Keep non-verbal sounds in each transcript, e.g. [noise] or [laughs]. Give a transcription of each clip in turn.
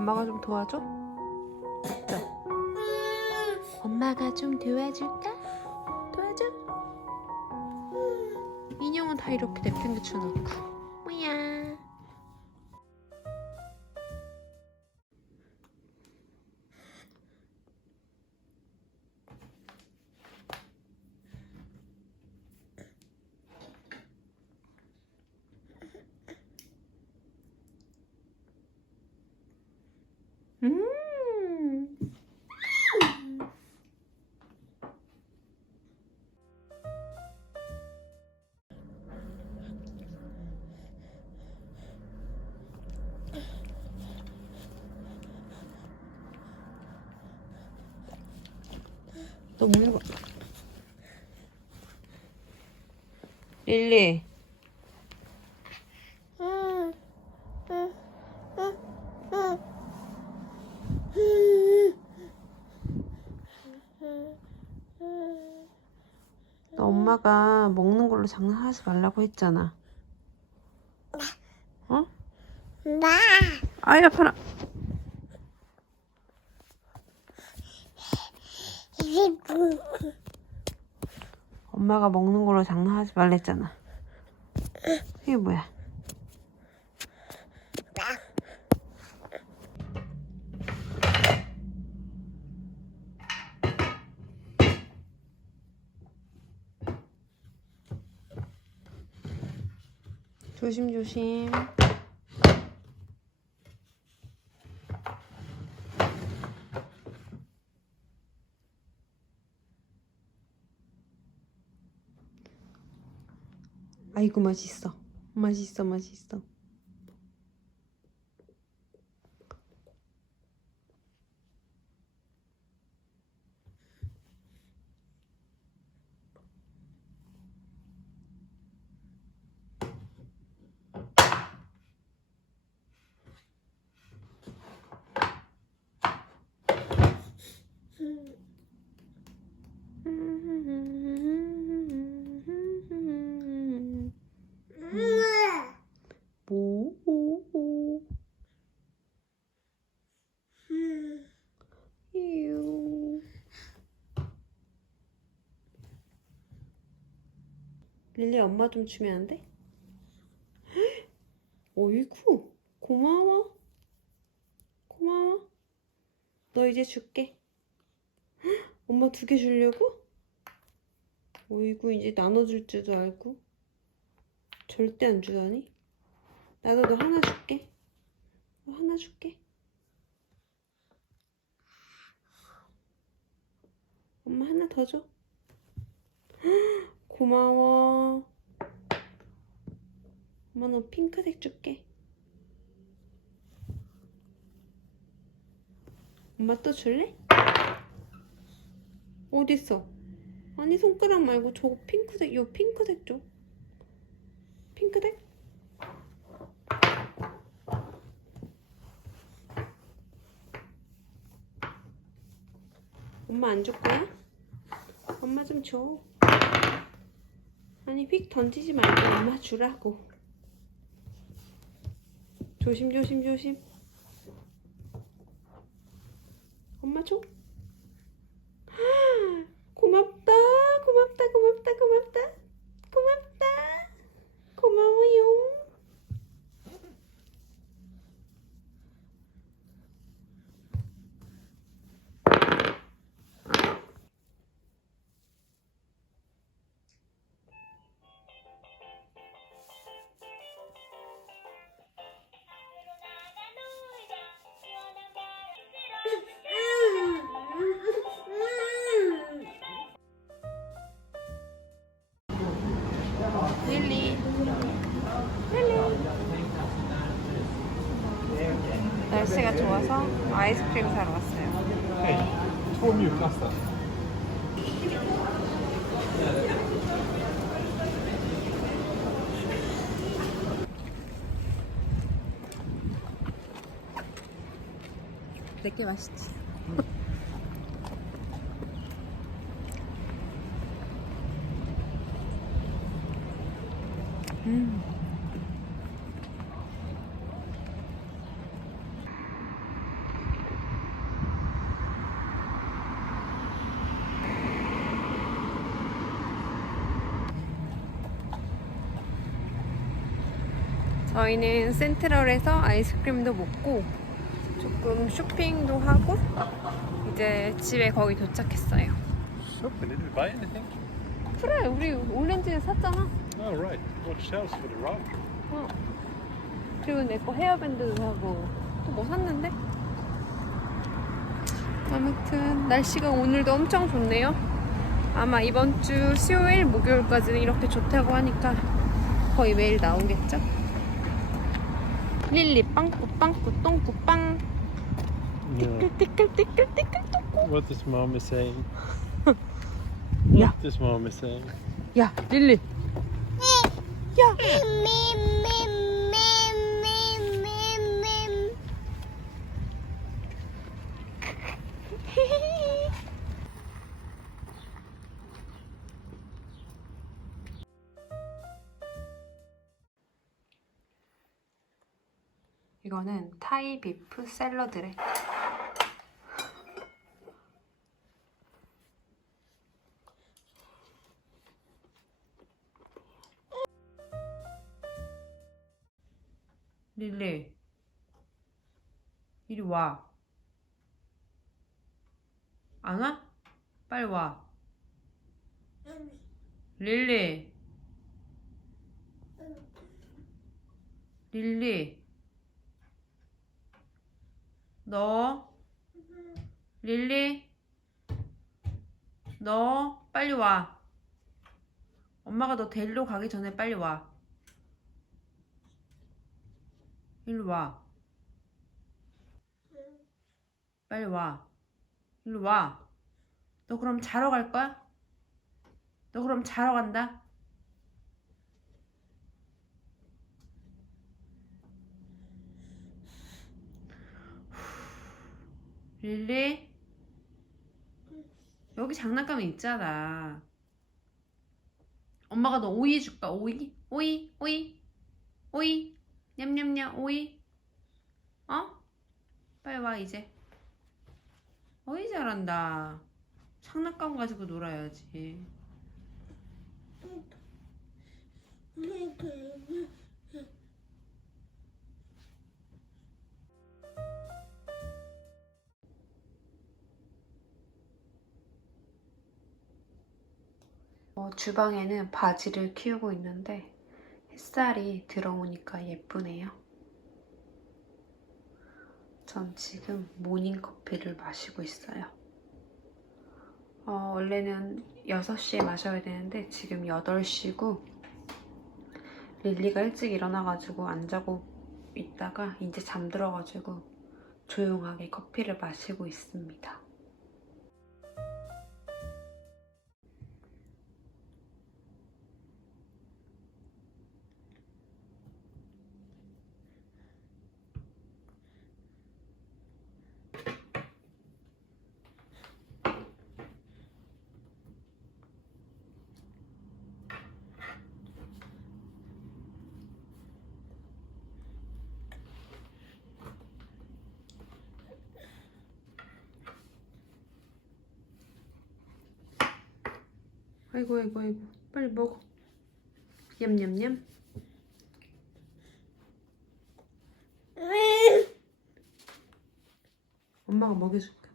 엄마가 좀 도와줘? 네. 엄마가 좀 도와줄까? 도와줘? 인형은 다 이렇게 내팽개쳐 놓고 너 먹는 거 릴리. 너 엄마가 먹는 걸로 장난하지 말라고 했잖아. 어? 나. 아이 아파라 이게 뭐 엄마가 먹는 걸로 장난하지 말랬잖아. 이게 뭐야? 조심조심 아이고 맛있어. 맛있어 맛있어 뭐 이유 릴리 엄마 좀 주면 안 돼? 어이구 고마워. 고마워. 너 이제 줄게. 엄마 두 개 주려고? 어이구 이제 나눠줄 줄도 알고. 절대 안 주다니? 나도 너 하나 줄게. 너 하나 줄게. 엄마 하나 더 줘. 고마워. 엄마 너 핑크색 줄게. 엄마 또 줄래? 어딨어? 아니 손가락 말고 저거 핑크색, 요 핑크색 줘. 핑크색? 엄마 안 줄 거야? 엄마 좀 줘. 아니 휙 던지지 말고 엄마 주라고. 조심 조심 조심. 엄마 줘. 아이스크림 사러 왔어요. Hej, två mjukglassar. 내게 맛있지 저희는 센트럴에서 아이스크림도 먹고 조금 쇼핑도 하고 이제 집에 거의 도착했어요. Shopping? Did we buy anything? 그래, 우리 오렌지 샀잖아. Oh, right. What shells for the rug? 어. 그리고 내 거 헤어밴드도 사고 또 뭐 샀는데? 아무튼 날씨가 오늘도 엄청 좋네요. 아마 이번 주 수요일, 목요일까지는 이렇게 좋다고 하니까 거의 매일 나오겠죠? 릴리 빵꾸 빵꾸 똥꾸 빵 Yeah. 띠끌 띠끌 띠끌 What is mommy saying? Yeah. What is mommy saying? 야 [laughs] 릴리 야 이거는 타이 비프 샐러드래. 릴리, 이리 와. 안 와? 빨리 와. 릴리. 릴리. 너 릴리 너 빨리 와. 엄마가 너 데리러 가기 전에 빨리 와. 일로 와. 빨리 와. 일로 와 너 그럼 자러 갈 거야? 너 그럼 자러 간다? 릴리? 여기 장난감이 있잖아. 엄마가 너 오이 해줄까? 오이? 오이? 오이? 오이? 냠냠냠 오이? 어? 빨리 와 이제. 어이 잘한다. 장난감 가지고 놀아야지. 어, 주방에는 바지를 키우고 있는데 햇살이 들어오니까 예쁘네요. 전 지금 모닝커피를 마시고 있어요. 어, 원래는 6시에 마셔야 되는데 지금 8시고 릴리가 일찍 일어나가지고 안 자고 있다가 이제 잠들어가지고 조용하게 커피를 마시고 있습니다. 아이고 아이고 아이고. 빨리 먹어. 냠냠냠. 엄마가 먹여줄게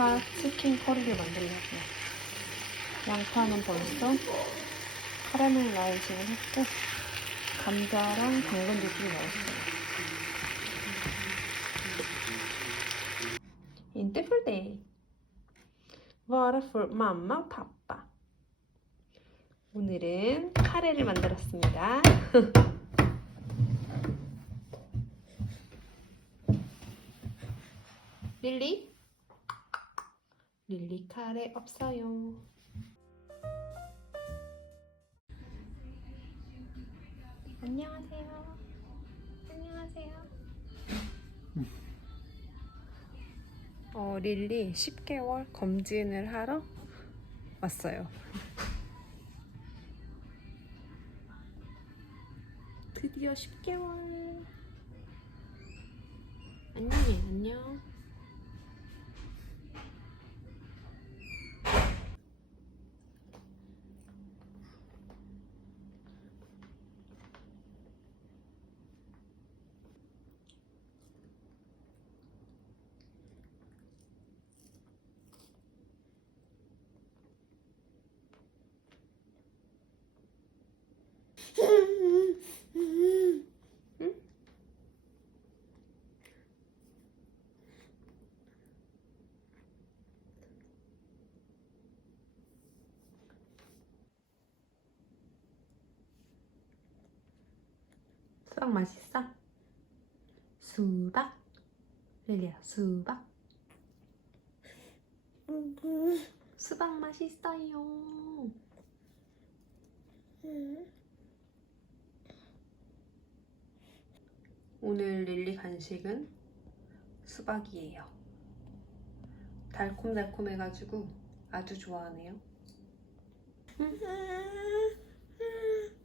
양파 치킨 커리를 만들려고요. 양파는 벌써 카라멜 라이징을 했고 감자랑 당근 주스를 넣었어요. Mamma och pappa. 오늘은 카레를 만들었습니다. [laughs] 릴리? 릴리 카레 없어요. 안녕하세요. 안녕하세요. 어, 릴리 10개월 검진을 하러 왔어요. 드디어 10개월. 안녕해, 안녕. 수박 맛있어? 수박? 릴리야, 수박? 수박 맛있어요. 오늘 릴리 간식은 수박이에요. 달콤달콤해가지고 아주 좋아하네요. [laughs]